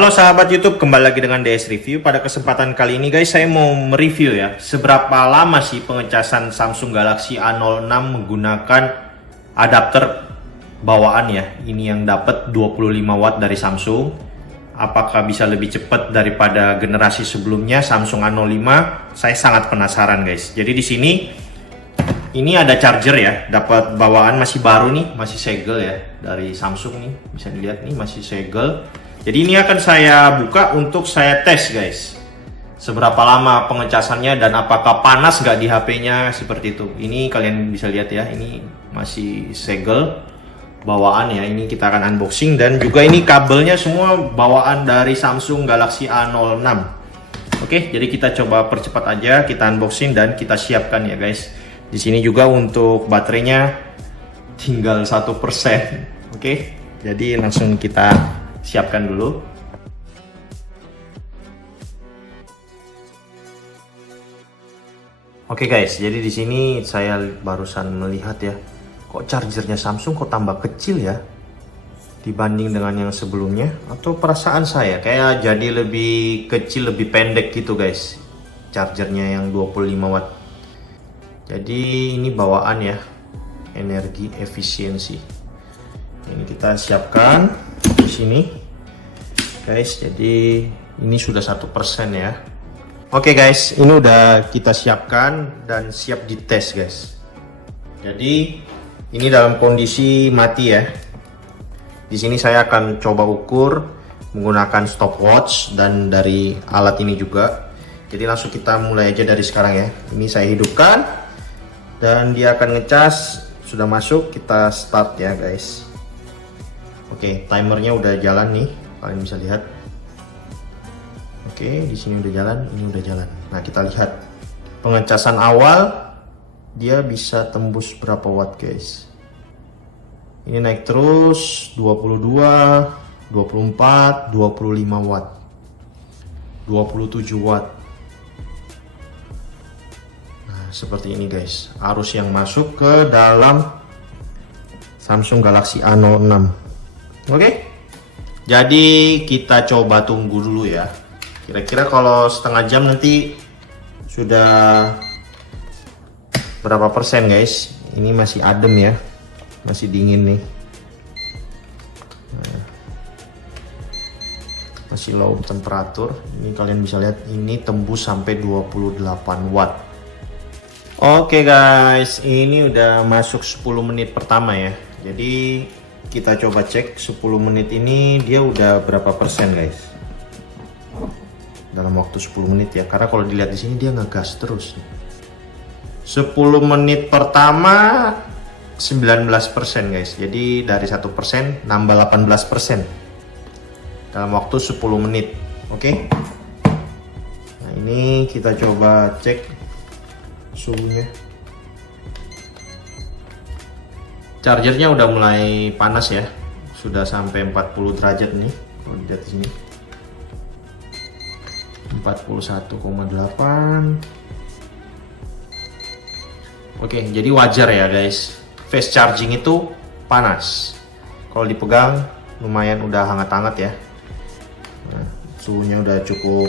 Halo sahabat YouTube, kembali lagi dengan DS Review. Pada kesempatan kali ini guys, saya mau mereview ya, seberapa lama sih pengecasan Samsung Galaxy A06 menggunakan adapter bawaan ya. Ini yang dapat 25 watt dari Samsung. Apakah bisa lebih cepat daripada generasi sebelumnya Samsung A05? Saya sangat penasaran guys. Jadi di sini ini ada charger ya, dapat bawaan masih baru nih, masih segel ya dari Samsung nih. Bisa dilihat nih masih segel. Jadi ini akan saya buka untuk saya tes guys, seberapa lama pengecasannya dan apakah panas nggak di HP-nya, seperti itu. Ini kalian bisa lihat ya, ini masih segel bawaan ya. Ini kita akan unboxing dan juga ini kabelnya semua bawaan dari Samsung Galaxy A06. Oke, jadi kita coba percepat aja, kita unboxing dan kita siapkan ya guys. Di sini juga untuk baterainya tinggal 1%. Oke, jadi langsung kita siapkan dulu. Oke guys, jadi di sini saya barusan melihat ya, kok chargernya Samsung kok tambah kecil ya dibanding dengan yang sebelumnya, atau perasaan saya kayak jadi lebih kecil, lebih pendek gitu guys, chargernya yang 25 watt. Jadi ini bawaan ya, energi efisiensi. Ini kita siapkan di sini guys. Jadi ini sudah 1% ya. Oke guys, ini udah kita siapkan dan siap dites guys. Jadi ini dalam kondisi mati ya. Di sini saya akan coba ukur menggunakan stopwatch dan dari alat ini juga. Jadi langsung kita mulai aja dari sekarang ya. Ini saya hidupkan dan dia akan ngecas. Sudah masuk, kita start ya guys. Oke, timernya udah jalan nih, kalian bisa lihat. Oke, di sini udah jalan, ini udah jalan. Nah, kita lihat pengecasan awal dia bisa tembus berapa watt guys. Ini naik terus 22, 24, 25 watt, 27 watt. Nah, seperti ini guys, arus yang masuk ke dalam Samsung Galaxy A06. Oke, jadi kita coba tunggu dulu ya. Kira-kira kalau setengah jam nanti sudah berapa persen guys. Ini masih adem ya, masih dingin nih. Nah, masih low temperatur. Ini kalian bisa lihat, ini tembus sampai 28 watt. Oke guys, ini udah masuk 10 menit pertama ya. Jadi kita coba cek 10 menit ini dia udah berapa persen guys, dalam waktu 10 menit ya, karena kalau dilihat di sini dia ngegas terus. 10 menit pertama 19% guys, jadi dari 1% nambah 18% dalam waktu 10 menit. Oke, nah ini kita coba cek suhunya. Chargernya udah mulai panas ya, sudah sampai 40 derajat nih. Kalau dilihat di sini 41,8. Oke, jadi wajar ya guys, fast charging itu panas. Kalau dipegang lumayan udah hangat-hangat ya. Nah, suhunya udah cukup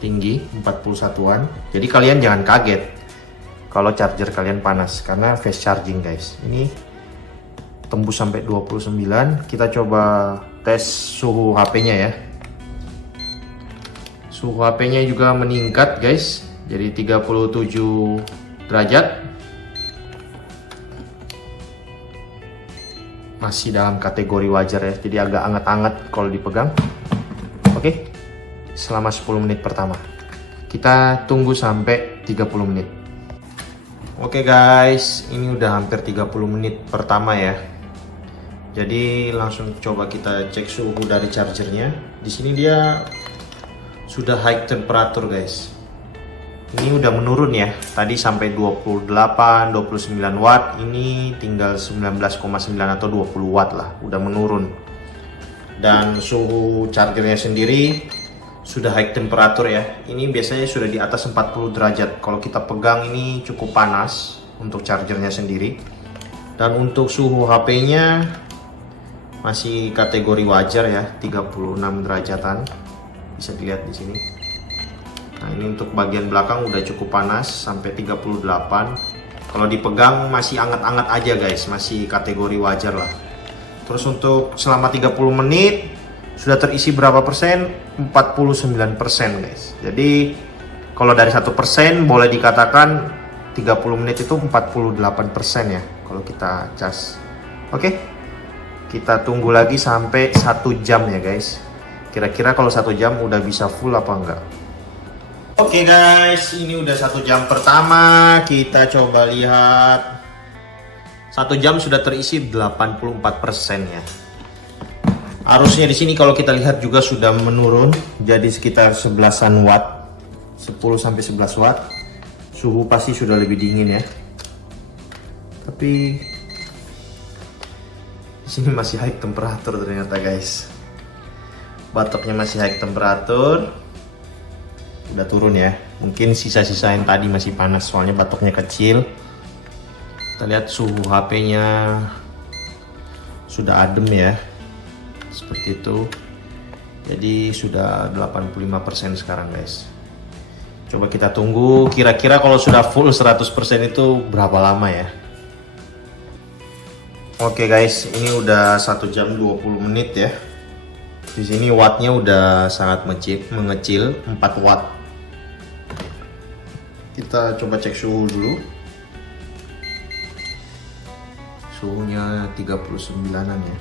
tinggi, 41-an. Jadi kalian jangan kaget kalau charger kalian panas, karena fast charging guys. Ini tembus sampai 29. Kita coba tes suhu HP-nya ya. Suhu HP-nya juga meningkat guys, jadi 37 derajat. Masih dalam kategori wajar ya, jadi agak hangat-hangat kalau dipegang. Oke, selama 10 menit pertama. Kita tunggu sampai 30 menit. Oke guys, ini udah hampir 30 menit pertama ya. Jadi langsung coba kita cek suhu dari chargernya. Di sini dia sudah high temperature guys. Ini udah menurun ya. Tadi sampai 28, 29 watt. Ini tinggal 19,9 atau 20 watt lah. Udah menurun. Dan suhu chargernya sendiri sudah high temperature ya. Ini biasanya sudah di atas 40 derajat. Kalau kita pegang ini cukup panas untuk chargernya sendiri. Dan untuk suhu HP-nya masih kategori wajar ya, 36 derajatan. Bisa dilihat di sini. Nah, ini untuk bagian belakang udah cukup panas sampai 38. Kalau dipegang masih anget-anget aja guys, masih kategori wajar lah. Terus untuk selama 30 menit sudah terisi berapa persen? 49% guys. Jadi kalau dari 1% boleh dikatakan 30 menit itu 48% ya kalau kita cas. Oke. Kita tunggu lagi sampai 1 jam ya guys. Kira-kira kalau 1 jam udah bisa full apa enggak? Oke guys, ini udah 1 jam pertama. Kita coba lihat. 1 jam sudah terisi 84% ya. Arusnya di sini kalau kita lihat juga sudah menurun jadi sekitar 11-an watt. 10 sampai 11 watt. Suhu pasti sudah lebih dingin ya. Tapi di sini masih high temperatur ternyata guys. Batoknya masih high temperatur. Udah turun ya. Mungkin sisa-sisa yang tadi masih panas soalnya batoknya kecil. Kita lihat suhu HP-nya sudah adem ya. Seperti itu. Jadi sudah 85% sekarang guys. Coba kita tunggu kira-kira kalau sudah full 100% itu berapa lama ya. Oke guys, ini udah 1 jam 20 menit ya. Di sini wattnya udah sangat mengecil, 4 watt. Kita coba cek suhu dulu. Suhunya 39-an ya.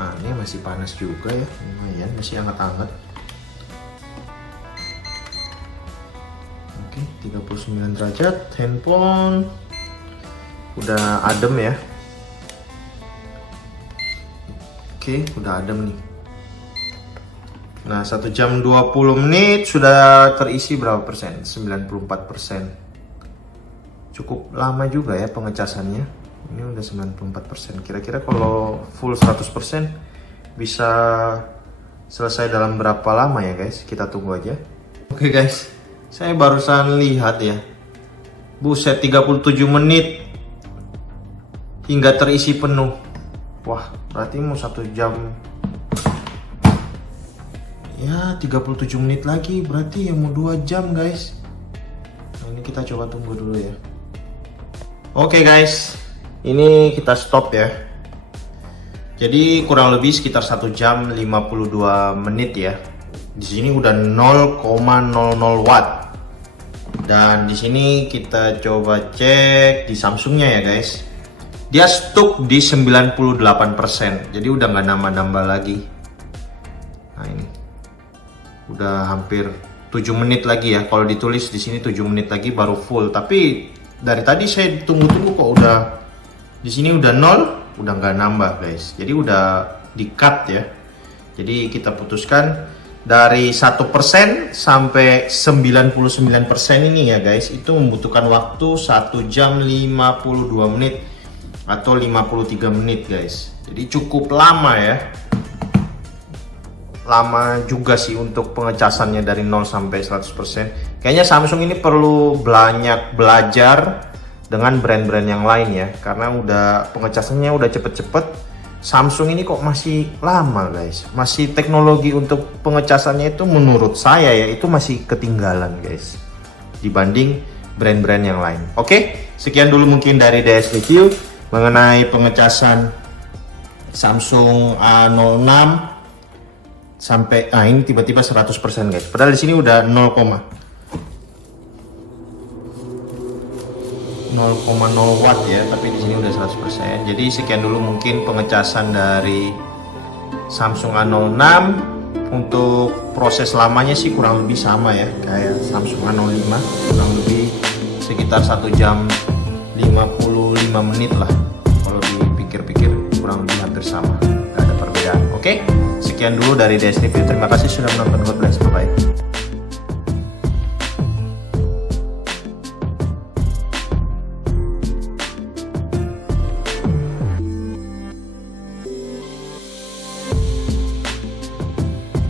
Ah, ini masih panas juga ya, lumayan, masih hangat-hangat. Oke, 39 derajat, handphone udah adem ya. Oke, udah adem nih. Nah, 1 jam 20 menit sudah terisi berapa persen? 94%. Cukup lama juga ya pengecasannya. Ini udah 94%. Kira-kira kalau full 100% bisa selesai dalam berapa lama ya guys? Kita tunggu aja. Oke guys, saya barusan lihat ya. Buset, 37 menit hingga terisi penuh. Wah, berarti mau 1 jam ya 37 menit lagi, berarti ya mau 2 jam guys. Nah, ini kita coba tunggu dulu ya. Oke guys, ini kita stop ya. Jadi kurang lebih sekitar 1 jam 52 menit ya. Di sini udah 0,00 watt. Dan di sini kita coba cek di Samsungnya ya guys. Dia stuck di 98%, jadi udah nggak nambah-nambah lagi. Nah ini, udah hampir 7 menit lagi ya. Kalau ditulis di sini 7 menit lagi baru full. Tapi dari tadi saya tunggu-tunggu kok udah di sini udah 0, udah nggak nambah guys. Jadi udah di cut ya. Jadi kita putuskan dari 1% sampai 99% ini ya guys, itu membutuhkan waktu 1 jam 52 menit. Atau 53 menit guys. Jadi cukup lama ya. Lama juga sih untuk pengecasannya dari 0 sampai 100%. Kayaknya Samsung ini perlu banyak belajar dengan brand-brand yang lain ya. Karena udah pengecasannya udah cepet-cepet. Samsung ini kok masih lama guys. Masih teknologi untuk pengecasannya itu menurut saya ya, itu masih ketinggalan guys. Dibanding brand-brand yang lain. Oke, sekian dulu mungkin dari DS Review mengenai pengecasan Samsung A06 sampai ini tiba-tiba 100% guys. Padahal di sini udah 0,0 watt ya, tapi di sini udah 100%. Jadi sekian dulu mungkin pengecasan dari Samsung A06. Untuk proses lamanya sih kurang lebih sama ya kayak Samsung A05, kurang lebih sekitar 1 jam 55 menit lah. Kalau dipikir-pikir kurang lebih hampir sama, nggak ada perbedaan. Oke, sekian dulu dari DS Review. Terima kasih sudah menonton. God bless, bye.